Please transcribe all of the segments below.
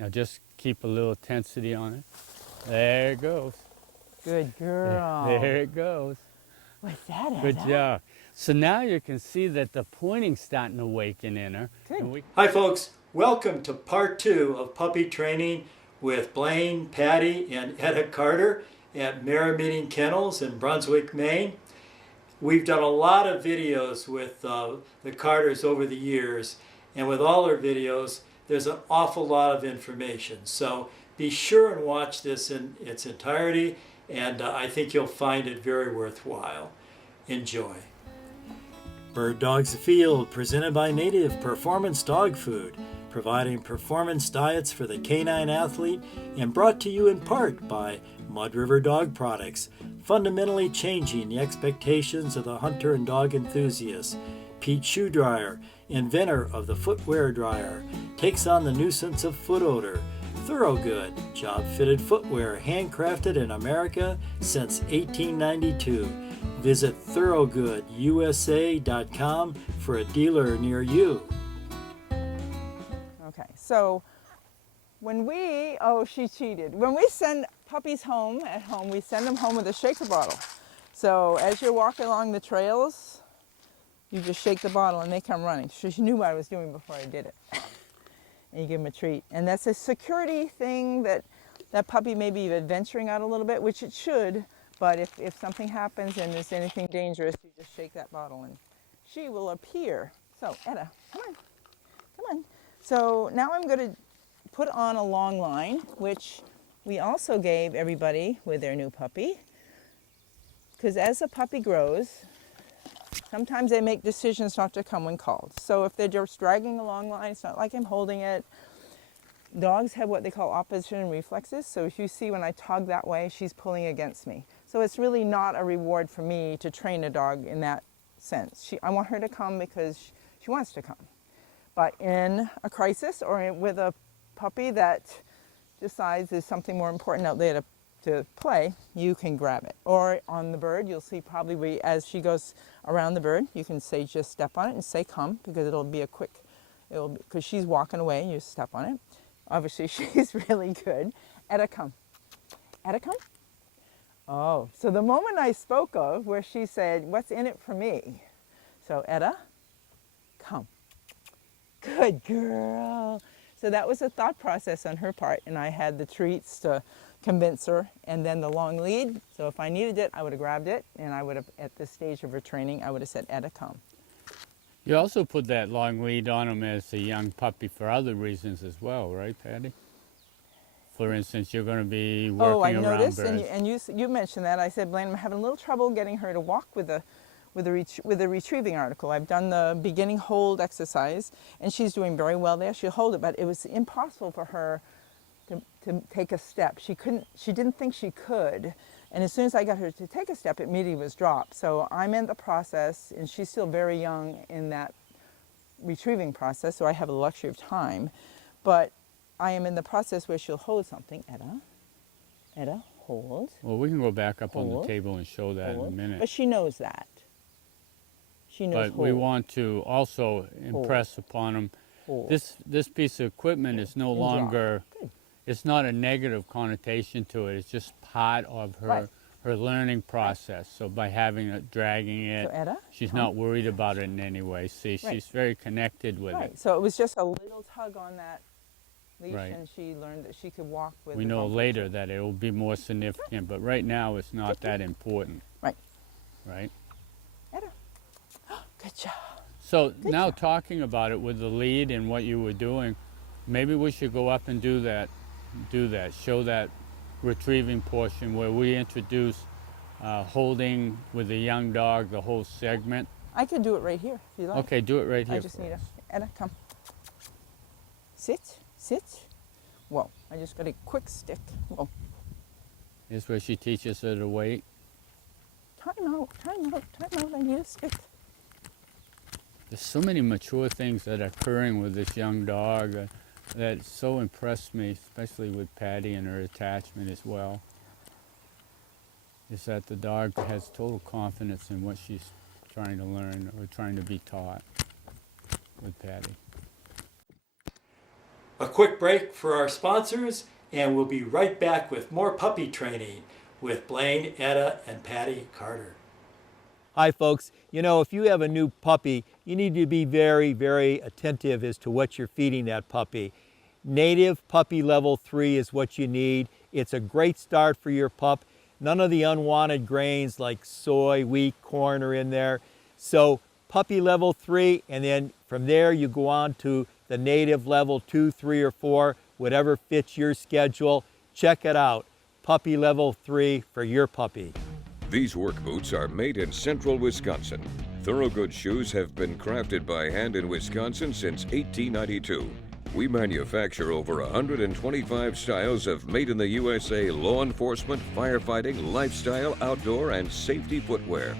Now just keep a little tensity on it. There it goes. Good girl. There it goes. What's that, Etta? Good job. So now you can see that the pointing's starting to awaken in her. Good. Hi folks, welcome to part 2 of puppy training with Blaine, Patti, and Etta Carter at Merrymeeting Kennels in Brunswick, Maine. We've done a lot of videos with the Carters over the years, and with all our videos there's an awful lot of information. So be sure and watch this in its entirety, and I think you'll find it very worthwhile. Enjoy. Bird Dogs Afield, presented by Native Performance Dog Food, providing performance diets for the canine athlete, and brought to you in part by Mud River Dog Products, fundamentally changing the expectations of the hunter and dog enthusiast. Peat Shoe Dryer, inventor of the footwear dryer, takes on the nuisance of foot odor. Thorogood, job-fitted footwear handcrafted in America since 1892. Visit thoroughgoodusa.com for a dealer near you. Okay, so when she cheated. When we send puppies home at home, we send them home with a shaker bottle. So as you're walking along the trails, you just shake the bottle and they come running. She knew what I was doing before I did it. And you give them a treat. And that's a security thing that puppy may be venturing out a little bit, which it should, but if something happens and there's anything dangerous, you just shake that bottle and she will appear. So, Etta, come on, come on. So now I'm gonna put on a long line, which we also gave everybody with their new puppy, because as a puppy grows, sometimes they make decisions not to come when called. So if they're just dragging a long line, it's not like I'm holding it. Dogs have what they call opposition reflexes. So if you see when I tug that way, she's pulling against me. So it's really not a reward for me to train a dog in that sense. I want her to come because she wants to come. But in a crisis or with a puppy that decides there's something more important out there to play, you can grab it. Or on the bird, you'll see probably as she goes around the bird, you can say just step on it and say come, because it'll be because she's walking away and you step on it. Obviously she's really good. Etta, come. Etta, come. Oh, so the moment I spoke of where she said, what's in it for me? So Etta, come. Good girl. So that was a thought process on her part, and I had the treats to convince her, and then the long lead. So if I needed it, I would have grabbed it, and I would have, at this stage of her training, I would have said, Etta, come. You also put that long lead on him as a young puppy for other reasons as well, right, Patti? For instance, you're going to be working around birds. Oh, I noticed, and you mentioned that. I said, Blaine, I'm having a little trouble getting her to walk with a retrieving article. I've done the beginning hold exercise, and she's doing very well there. She'll hold it, but it was impossible for her to take a step. She didn't think she could. And as soon as I got her to take a step, it immediately was dropped. So I'm in the process, and she's still very young in that retrieving process, so I have a luxury of time. But I am in the process where she'll hold something. Etta, hold. Well, we can go back up on the table and show that in a minute. But she knows that. She knows But we want to also impress upon them, this piece of equipment is no longer, it's not a negative connotation to it. It's just part of her learning process. So by having it, dragging it, so Etta, she's not worried about it in any way. See, she's very connected with it. So it was just a little tug on that leash, and she learned that she could walk with. We know later that it will be more significant, but right now it's not that important. Right. Etta. Good job. So now talking about it with the lead and what you were doing, maybe we should go up and do that, show that retrieving portion where we introduce holding with a young dog, the whole segment. I could do it right here if you like. Okay, do it right here. I just need Etta, come. Sit. Whoa, I just got a quick stick. Whoa. This is where she teaches her to wait. Time out, I need a stick. There's so many mature things that are occurring with this young dog that so impressed me, especially with Patti and her attachment as well, is that the dog has total confidence in what she's trying to learn or trying to be taught with Patti. A quick break for our sponsors, and we'll be right back with more puppy training with Blaine, Etta, and Patti Carter. Hi folks, you know, if you have a new puppy, you need to be very, very attentive as to what you're feeding that puppy. Native puppy level 3 is what you need. It's a great start for your pup. None of the unwanted grains like soy, wheat, corn are in there. So puppy level 3, and then from there you go on to the native level 2, 3, or 4, whatever fits your schedule. Check it out. Puppy level 3 for your puppy. These work boots are made in central Wisconsin. Thorogood shoes have been crafted by hand in Wisconsin since 1892. We manufacture over 125 styles of made in the USA law enforcement, firefighting, lifestyle, outdoor, and safety footwear.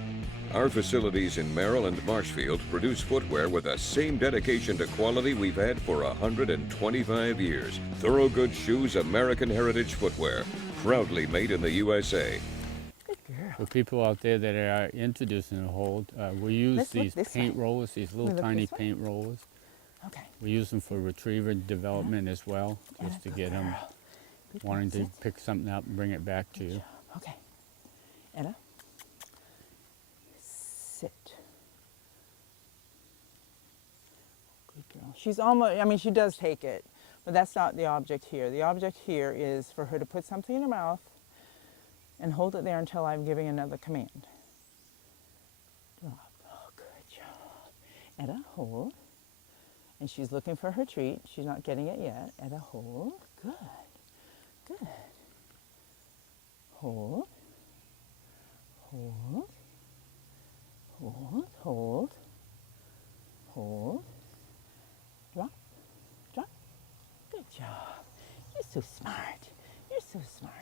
Our facilities in Merrill and Marshfield produce footwear with the same dedication to quality we've had for 125 years. Thorogood Shoes American Heritage Footwear, proudly made in the USA. For people out there that are introducing a hold, we use Let's look these this paint way. rollers, these little look tiny this way? paint rollers. Okay. We use them for retriever development as well, just to good get them girl. Good girl. wanting to Sit. pick something up and bring it back to you. Okay. Etta. Sit. Good girl. She's almost, I mean, she does take it, but that's not the object here. The object here is for her to put something in her mouth and hold it there until I'm giving another command. Drop. Oh, good job. Etta, hold. And she's looking for her treat. She's not getting it yet. Etta, hold. Good. Good. Hold. Hold. Hold. Hold. Hold. Drop. Drop. Good job. You're so smart. You're so smart.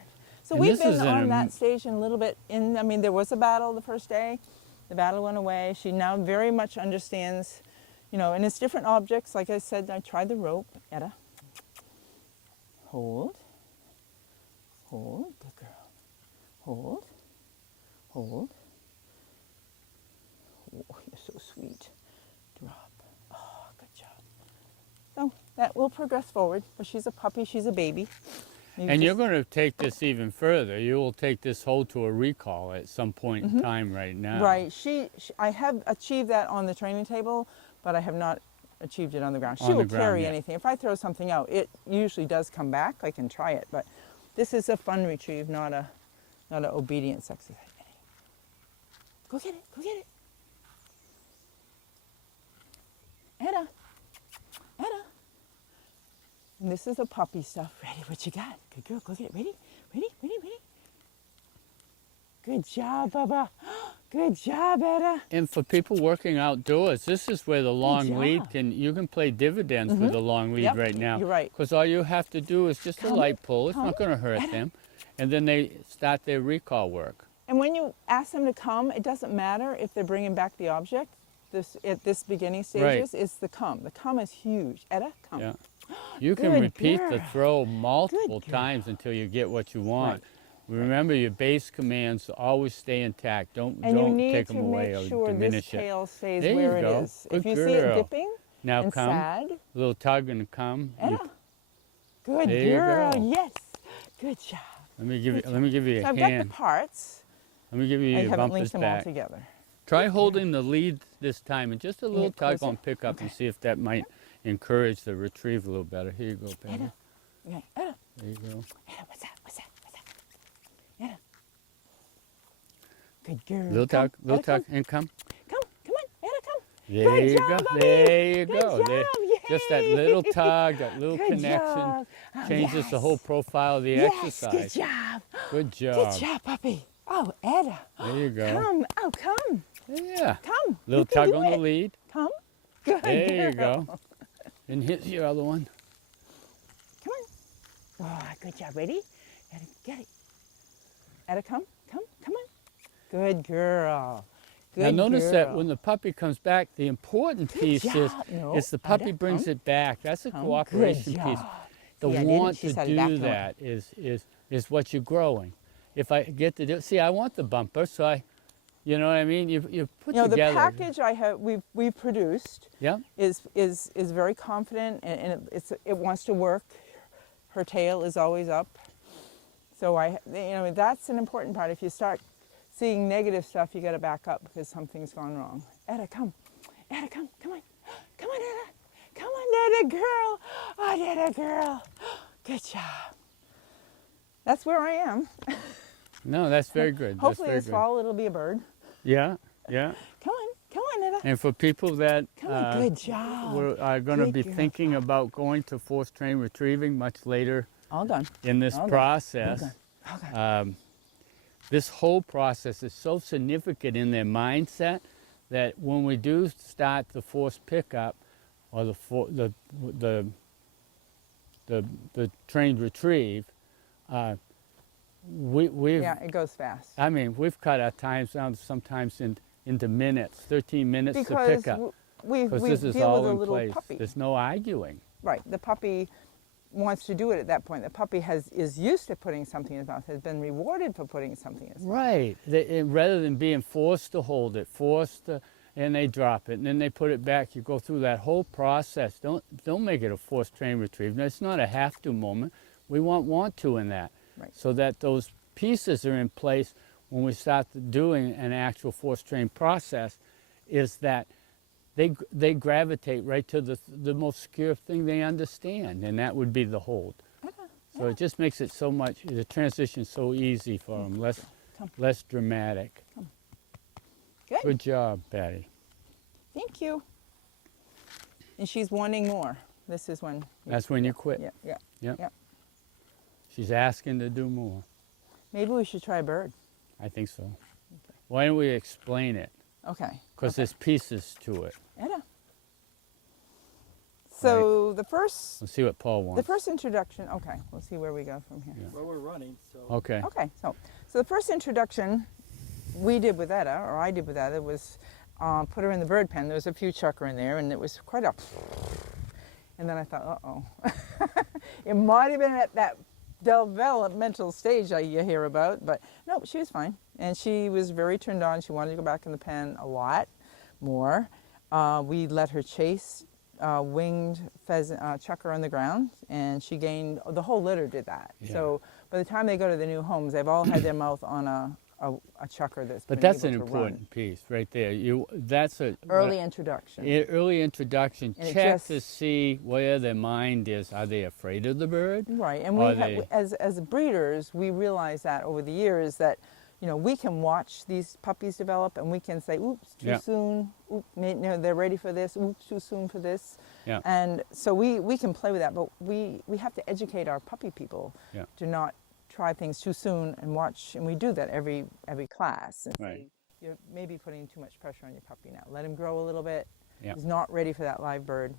So And we've this is been on an that station a little bit I mean, there was a battle the first day. The battle went away. She now very much understands, you know, and it's different objects. Like I said, I tried the rope. Etta. Hold. Hold. Good girl. Hold. Hold. Oh, you're so sweet. Drop. Oh, good job. So that will progress forward, but she's a puppy. She's a baby. And you're going to take this even further. You will take this hold to a recall at some point in time right now. Right. I have achieved that on the training table, but I have not achieved it on the ground. She will carry anything. If I throw something out, it usually does come back. I can try it, but this is a fun retrieve, not an obedience exercise. Go get it. Go get it. Etta. Etta. And this is the puppy stuff. Ready? What you got? Good girl. Go get it. Ready? Ready? Ready? Ready? Good job, Bubba. Good job, Etta. And for people working outdoors, this is where the long lead job. you can play dividends with the long lead Yep, right now. you're right. Because all you have to do is just a light pull. It's not going to hurt them. And then they start their recall work. And when you ask them to come, it doesn't matter if they're bringing back the object. At this beginning stages, it's the come. The come is huge. Etta, come. Yeah. You can Good repeat the girl. throw multiple Good girl. times until you get what you want. Right. Remember, your base commands always stay intact. And don't you need take to them away make or sure diminish this it. tail stays There where you it go. is. Good If you see it girl. dipping Now and come. sad, A little tug and come. Etta. Good There you girl. go. Yes. Good job. Let me give you So a I've got hand. the parts. Let me give you I your haven't bumpers linked them all back. together. Try holding the lead this time and just a little it tug closer? on pickup and Okay. see if that might encourage the retrieve a little better. Here you go, baby. Etta. Okay. Etta. There you go. Etta, what's that? What's that? What's that? Etta. Good girl. Little Come. tug, little Etta, tug, come. and come. Come on. Etta, come. There Good you job, go. Bubby. There you Good go. There- job. Just that Yay. little tug, that little Good connection job. Oh, changes the yes. whole profile of the Yes, exercise. good job. Good job. Good job, puppy. Oh, Etta. There you go. Come. Oh, come. Yeah. Come. Little You can tug do on the it. lead. Come. Good There you girl. go. And here's your other one. Come on. Oh, good job. Ready? Etta, get it. Etta, come. Come. Come on. Good girl. Good Now notice that girl. when the puppy comes back, the important piece is job. No, the puppy Etta, brings come. it back. That's a Come. cooperation Good piece. job. The See, I didn't. want She to started back do to it. that is what you're growing. If I get to do, see, I want the bumper, so I You know what I mean? You put You know, the together. package we've produced Yeah. is very confident, and it wants to work. Her tail is always up. So you know, that's an important part. If you start seeing negative stuff, you got to back up because something's gone wrong. Etta, come. Etta, come on. Come on, Etta. Come on, Etta girl. Oh, Etta girl. Good job. That's where I am. No, that's very good. Hopefully that's this very good. fall it'll be a bird. Yeah, yeah. Come on, Etta. And for people that Come on, good job. are going to Good be girl. thinking about going to forced train retrieving much later All done. in this All done. process, All done. this whole process is so significant in their mindset that when we do start the forced pickup or the trained retrieve, we've Yeah, it goes fast. I mean, we've cut our times down sometimes into minutes, 13 minutes to Because pick up. we Because this is deal all with a in little place. puppy. There's no arguing. Right, the puppy wants to do it at that point. The puppy is used to putting something in his mouth, has been rewarded for putting something in his mouth. Right. Rather than being forced to hold it, and they drop it, and then they put it back. You go through that whole process. Don't make it a forced train retrieve. It's not a have to moment. We want to in that, Right. so that those pieces are in place when we start doing an actual forced train process. Is that they gravitate right to the most secure thing they understand, and that would be the hold. So it just makes it so much, the transition so easy for them, less dramatic. Good. Good job, Patty. Thank you. And she's wanting more. This is when. That's when you quit. Yeah. Yep. She's asking to do more. Maybe we should try a bird. I think so. Why don't we explain it? Okay. Because there's pieces to it. Etta. So the first Let's see what Paul wants. The first introduction, okay, we'll see where we go from here. Well, we're running, so. Okay. Okay, so the first introduction we did with Etta, or I did with Etta, was put her in the bird pen. There was a few chucker in there, and it was quite a, and then I thought, uh-oh. It might have been at that developmental stage you hear about, but no, she was fine. And she was very turned on. She wanted to go back in the pen a lot more. We let her chase winged pheasant, chucker on the ground, and she gained, the whole litter did that. Yeah. So by the time they go to the new homes, they've all had their mouth on a chucker that's But been that's able an to important run. piece right there. That's a Early introduction. early introduction. And it Check just- to see where their mind is. Are they afraid of the bird? Right, and Are we they- as breeders, we realize that over the years that, you know, we can watch these puppies develop, and we can say, "Oops, too Yeah. soon. Oops, no, they're ready for this. Oops, too soon for this." Yeah. And so we can play with that, but we have to educate our puppy people Yeah. to not try things too soon and watch. And we do that every class. And Right. say, you're maybe putting too much pressure on your puppy now. Let him grow a little bit. Yeah. He's not ready for that live bird.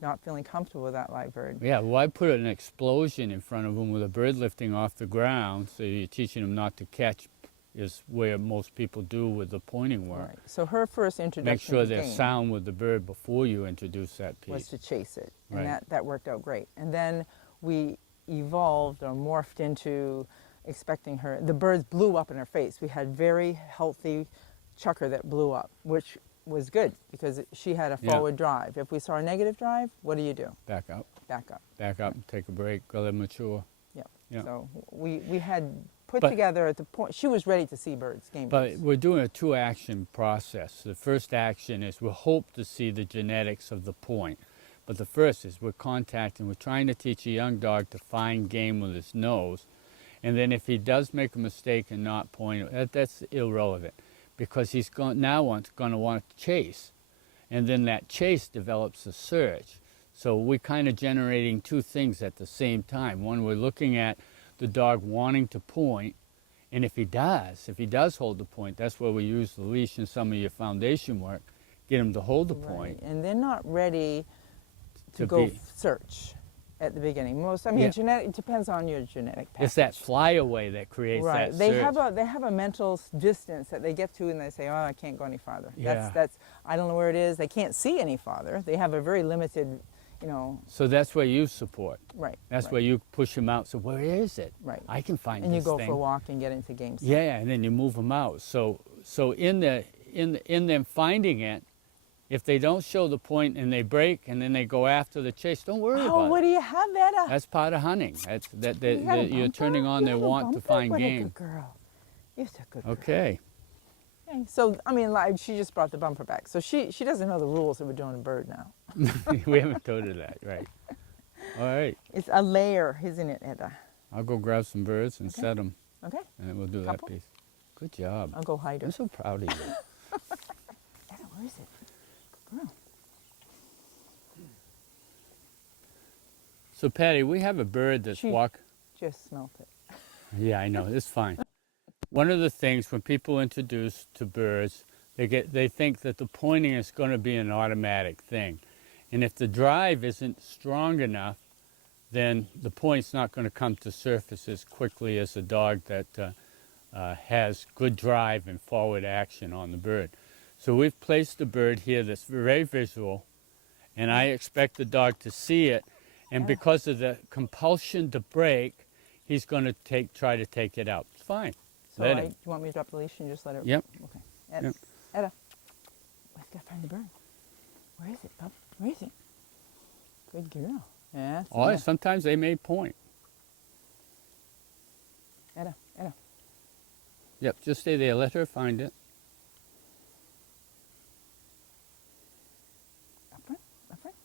Not feeling comfortable with that live bird. Yeah, well, I put an explosion in front of them with a bird lifting off the ground, so you're teaching them not to catch is where most people do with the pointing work. Right. So her first introduction Make sure to they're game sound with the bird before you introduce that was piece. to chase it, and Right. that worked out great. And then we evolved or morphed into expecting her. The birds blew up in her face. We had very healthy chucker that blew up, which was good because she had a Yeah. forward drive. If we saw a negative drive, what do? Back up, Back up. back up, and take a break, let them mature. Yeah. So we had put But- together at the point she was ready to see birds, game But birds. we're doing a two-action process. The first action is we hope to see the genetics of the point. But the first is we're trying to teach a young dog to find game with his nose. And then if he does make a mistake and not point, that's irrelevant because he's now going to want to chase. And then that chase develops a search. So we're kind of generating two things at the same time. One, we're looking at the dog wanting to point, and if he does hold the point, that's where we use the leash and some of your foundation work, get him to hold the point. Right. And they're not ready to To go be- search at the beginning. Yeah. Genetic, it depends on your genetic package. It's that flyaway that creates Right. that They search. have a mental distance that they get to, and they say, "Oh, I can't go any farther." Yeah. That's I don't know where it is. They can't see any farther. They have a very limited, So that's where you support. right. That's right, where you push them out. So where is it? Right. I can find And you this go thing. for a walk and get into game. Yeah, and then you move them out. So So in them finding it, if they don't show the point and they break and then they go after the chase, don't worry Oh, about what it. do you have, Etta? That's part of hunting. That's that You had a you're bumper? turning on You their had a want to bumper? find What a game. good girl. You're such a good girl. Okay. Okay, so, I mean, like, she just brought the bumper back. So she doesn't know the rules that we're doing a bird now. We haven't told her that, right? All right. It's a layer, isn't it, Etta? I'll go grab some birds and Okay. set them, Okay, and then we'll do Couple? that piece. Good job. I'll go hide her. I'm so proud of you. Etta, where is it? Good girl. So Patty, we have a bird that's She- walk. Just smelt it. Yeah, I know. It's fine. One of the things when people introduce to birds, they think that the pointing is going to be an automatic thing, and if the drive isn't strong enough, then the point's not going to come to surface as quickly as a dog that has good drive and forward action on the bird. So we've placed a bird here that's very visual, and I expect the dog to see it, and because of the compulsion to break, he's going to try to take it out. It's fine. So Let do him. you want me to drop the leash and just let it? Yep. Okay. Etta, Yep. Etta, we've got to find the bird. Where is it, pup? Where is it? Good girl. Yeah. it's in Oh, there. sometimes they may point. Etta, Etta. Yep, just stay there. Let her find it. Up front, up front.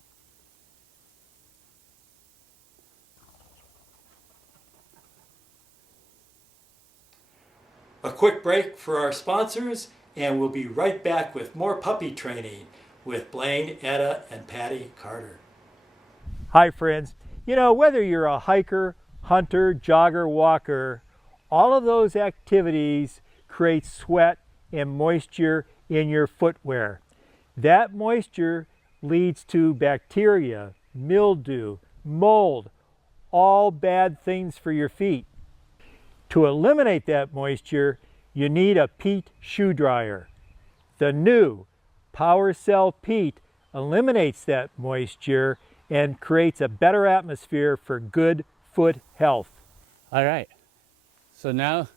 A quick break for our sponsors, and we'll be right back with more puppy training with Blaine, Etta, and Patti Carter. Hi friends. You know, whether you're a hiker, hunter, jogger, walker, all of those activities create sweat and moisture in your footwear. That moisture leads to bacteria, mildew, mold, all bad things for your feet. To eliminate that moisture, you need a Peat shoe dryer. The new PowerCell Peat eliminates that moisture and creates a better atmosphere for good foot health. All right. So now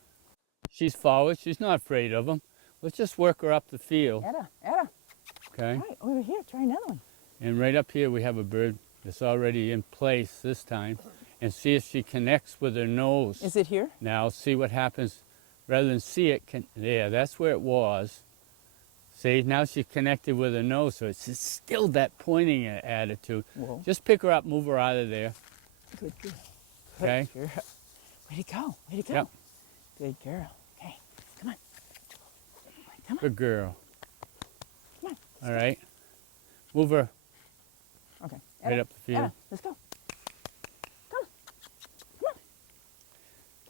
she's forward. She's not afraid of them. Let's just work her up the field, Etta, Etta. okay? Right, over here. Try another one. And right up here we have a bird that's already in place this time. And see if she connects with her nose. Is it here? Now see what happens. Rather than see it, there, that's where it was. See, now she's connected with her nose, so it's still that pointing attitude. Whoa. Just pick her up, move her out of there, Good girl. okay? Good girl. Way to go. Way to go. Yep. Good girl. Okay. Come on. Come on. Good girl. Come on. All right. Move her Okay. right Etta, up the field. Etta, let's go.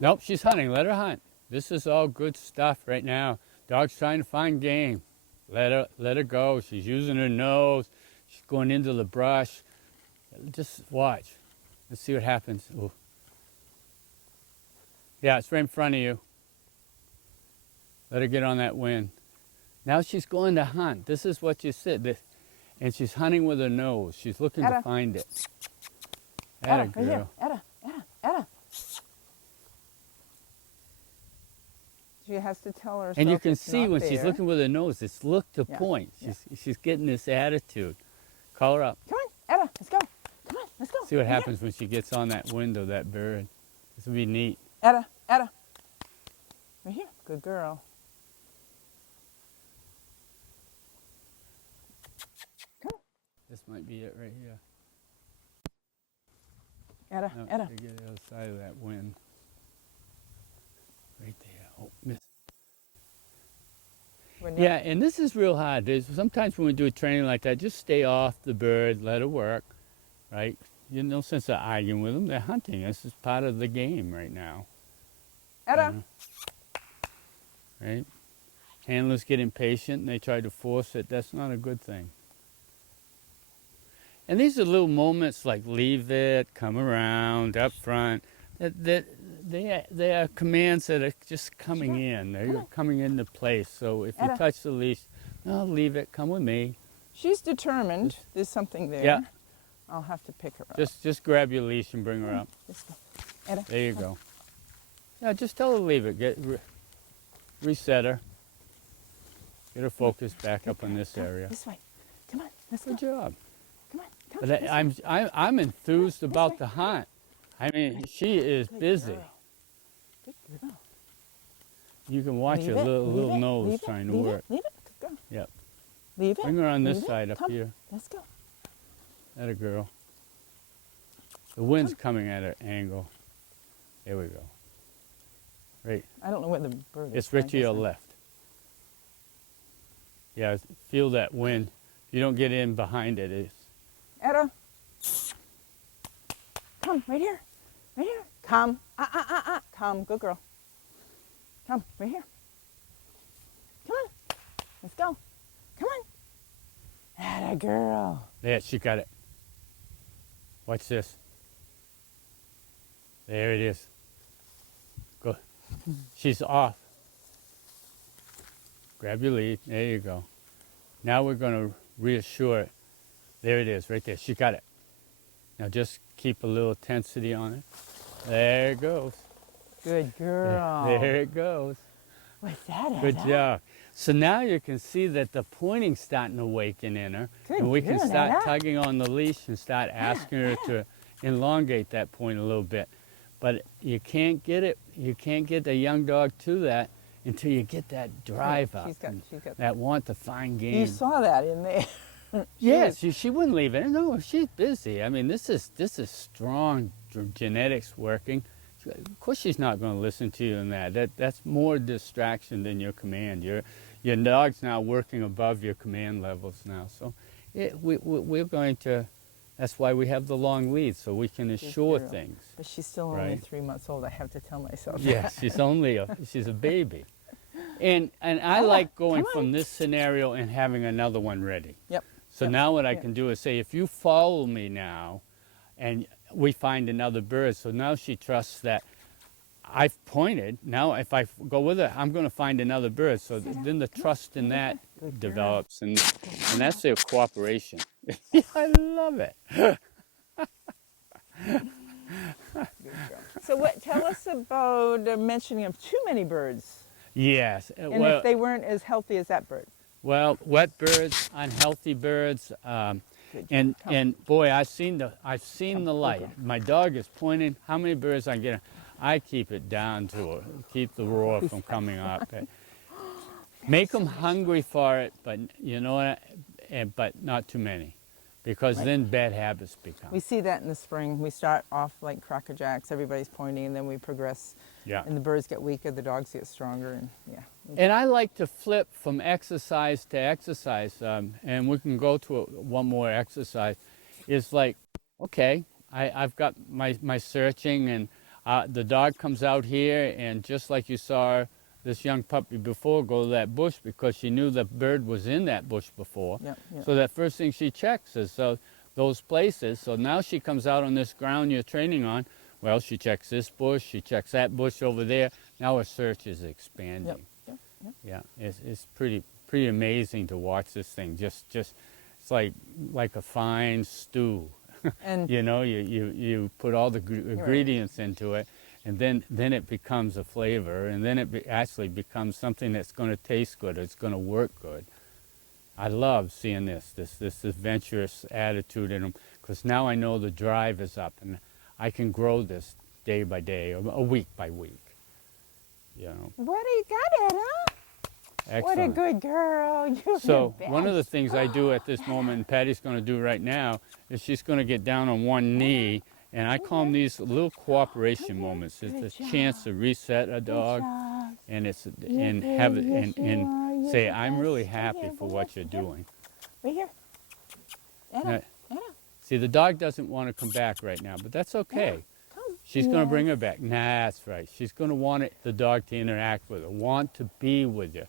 Nope, she's hunting. Let her hunt. This is all good stuff right now. Dog's trying to find game. Let her go. She's using her nose. She's going into the brush. Just watch. Let's see what happens. Ooh. Yeah, it's right in front of you. Let her get on that wind. Now she's going to hunt. This is what you said. And she's hunting with her nose. She's looking Etta. to find it. Etta, Atta right here. girl. Etta, Etta, Etta. She has to tell herself. And you can it's see not when she's there. looking with her nose, it's look to Yeah, point. yeah. She's getting this attitude. Call her up. Come on, Etta, let's go. Come on, let's go. See what Right here. happens when she gets on that window, that bird. This will be neat. Etta, Etta. Right here. Good girl. This might be it right here. Etta, No, Etta. to get the other side of that wind. Right there. Oh, miss. We're not- Yeah, and this is real hard. Sometimes when we do training like that, just stay off the bird, let her work, right? You no sense of arguing with them. They're hunting. This is part of the game right now. Etta. Right? Handlers get impatient and they try to force it. That's not a good thing. And these are little moments like leave it, come around, up front. They are commands that are just coming in. They're coming into place. So if you Etta. touch the leash, no, leave it, come with me. She's determined. There's something there. Yeah. I'll have to pick her up. Just grab your leash and bring her up. Let's go. Etta. There you go. Yeah, just tell her to leave it. Reset her. Get her focused back up in this Come area. this way. Come on, let's go. Good job. Come on, come But this way. I'm enthused This about way. the hunt. I mean, she is Good busy. girl. Good girl. You can watch Leave her it, little leave it, nose leave it, trying to leave work. It, leave it. Good girl. Yep. Leave it. Bring her on this leave it. side up Come. here. Let's go. That a girl. The wind's coming at an angle. There we go. Right. I don't know where the bird is. It's right I to your guess I- left. Yeah, feel that wind. If you don't get in behind it, it's Etta. Come, right here. Right here. Come. Come. Good girl. Come, right here. Come on. Let's go. Come on. Atta girl. there. She got it. Watch this. There it is. Go. She's off. Grab your lead. There you go. Now we're going to reassure it. There it is, right there. She got it. Now just keep a little tensity on it. There it goes. Good girl. There it goes. What's that, Good Etta? job. So now you can see that the pointing's starting to awaken in her. Good and we can girl, start Etta. tugging on the leash and start asking her to elongate that point a little bit. But you can't get it, you can't get the young dog to that until you get that drive up. She's got and that. that want to find game. You saw that in there. Yes, she wouldn't leave it. No, she's busy. I mean, this is strong genetics working. Of course, she's not going to listen to you in that. That's more distraction than your command. Your dog's now working above your command levels now. So we're going to. That's why we have the long lead, so we can assure girl. things. But she's still only Right. 3 months old. I have to tell myself. Yes, she's a baby, and I Come on, like going come on. from this scenario and having another one ready. Yep. So Yep. now what I Yep. can do is say, if you follow me now, and we find another bird, so now she trusts that I've pointed. Now if I go with her, I'm going to find another bird. So then the trust in that Good girl. develops, and that's their cooperation. Yeah, I love it. So what? Tell us about the mentioning of too many birds, Yes. and Well, if they weren't as healthy as that bird. well, wet birds, unhealthy birds, Good and job. and boy, I've seen the light. okay. My dog is pointing. How many birds I get? I keep it down to keep the roar from coming up. Make them hungry for it, but you know what? But not too many, because Right. then bad habits become. We see that in the spring. We start off like crackerjacks, everybody's pointing, and then we progress. Yeah. And the birds get weaker, the dogs get stronger, and yeah. And I like to flip from exercise to exercise, and we can go to one more exercise. It's like, okay, I've got my searching, and the dog comes out here, and just like you saw this young puppy before go to that bush because she knew the bird was in that bush before. Yep, yep. So that first thing she checks is those places. So now she comes out on this ground you're training on. Well, she checks this bush, she checks that bush over there. Now her search is expanding. Yep, yep. Yeah, it's pretty amazing to watch this thing. Just it's like a fine stew. And You know, you put all the ingredients into it, and then it becomes a flavor, and then it actually becomes something that's going to taste good. It's going to work good. I love seeing this adventurous attitude in them, because now I know the drive is up, and I can grow this day by day, or a week by week. You know, what do you got, Etta? excellent. What a good girl. You're So the one of the best. things I do at this moment, and Patty's going to do right now, is she's going to get down on one knee, and I call them these little cooperation moments. It's a Good chance to reset a Good dog, job. and it's You're and good. have it Yes, you are. and You're say, the I'm really best. Right happy here, for right what here, you're right here. doing. Right here. Etta, Right. Etta, See, the dog doesn't want to come back right now, but that's okay. come. She's going to bring Yes. her back. Nah, that's right. She's going to want the dog to interact with her, want to be with you.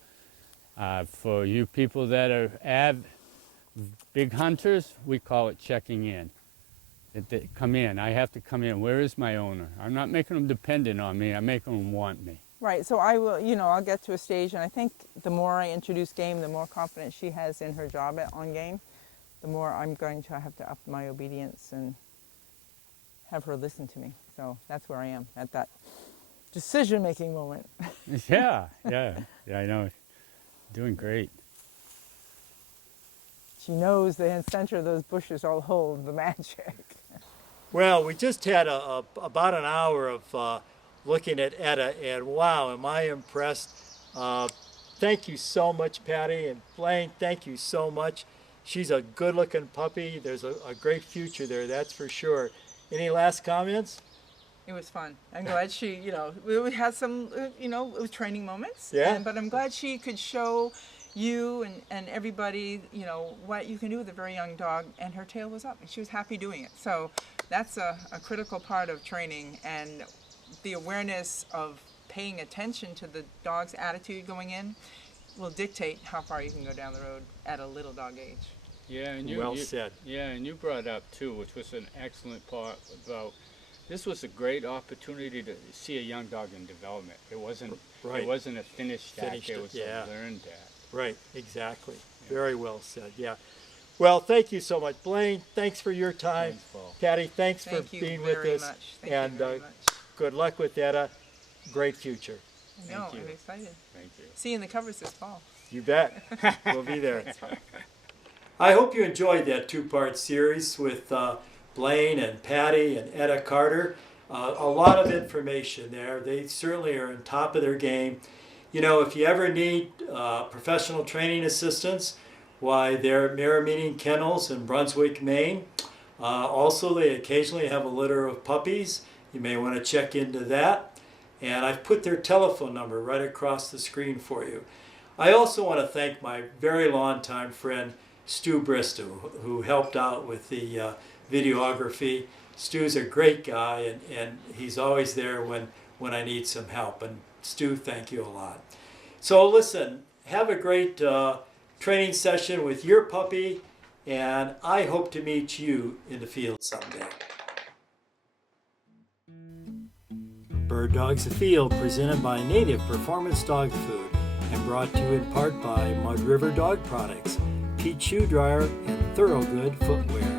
For you people that are big hunters, we call it checking in. They come in. I have to come in. Where is my owner? I'm not making them dependent on me. I'm making them want me. Right, so I will, I'll get to a stage, and I think the more I introduce game, the more confidence she has in her job on game, the more I'm going to have to up my obedience and have her listen to me. So that's where I am, at that decision-making moment. Yeah, I know. Doing great. She knows the center of those bushes all hold the magic. Well, we just had about an hour of looking at Etta, and wow, am I impressed. Thank you so much, Patti, and Blaine, thank you so much. She's a good-looking puppy. There's a great future there, that's for sure. Any last comments? It was fun. I'm glad she, we had some, training moments. Yeah. But I'm glad she could show you and everybody, what you can do with a very young dog, and her tail was up, and she was happy doing it. So that's a critical part of training, and the awareness of paying attention to the dog's attitude going in will dictate how far you can go down the road at a little dog age. Yeah, and Well said. Yeah, and you brought up too, which was an excellent part about. This was a great opportunity to see a young dog in development. It wasn't. Right. It wasn't a finished act. It was yeah. a learned act. Right, exactly. Yeah. Very well said, yeah. Well, thank you so much. Blaine, thanks for your time. Thanks, Paul. Patti, thanks Thank for you being very with us. much. Thank and you very much. Good luck with Etta. Great future. I know, Thank you. I'm excited. Thank you. See you in the covers this fall. You bet. We'll be there. I hope you enjoyed that two-part series with Blaine and Patti and Etta Carter. A lot of information there. They certainly are on top of their game. If you ever need professional training assistance, why, they're at Merrymeeting Kennels in Brunswick, Maine. Also, they occasionally have a litter of puppies. You may want to check into that. And I've put their telephone number right across the screen for you. I also want to thank my very long-time friend, Stu Bristow, who helped out with the videography. Stu's a great guy, and he's always there when I need some help. And Stu, thank you a lot. So listen, have a great training session with your puppy, and I hope to meet you in the field someday. Bird Dogs Afield, presented by Native Performance Dog Food, and brought to you in part by Mud River Dog Products, Peat Shoe Dryer, and Thorogood Footwear.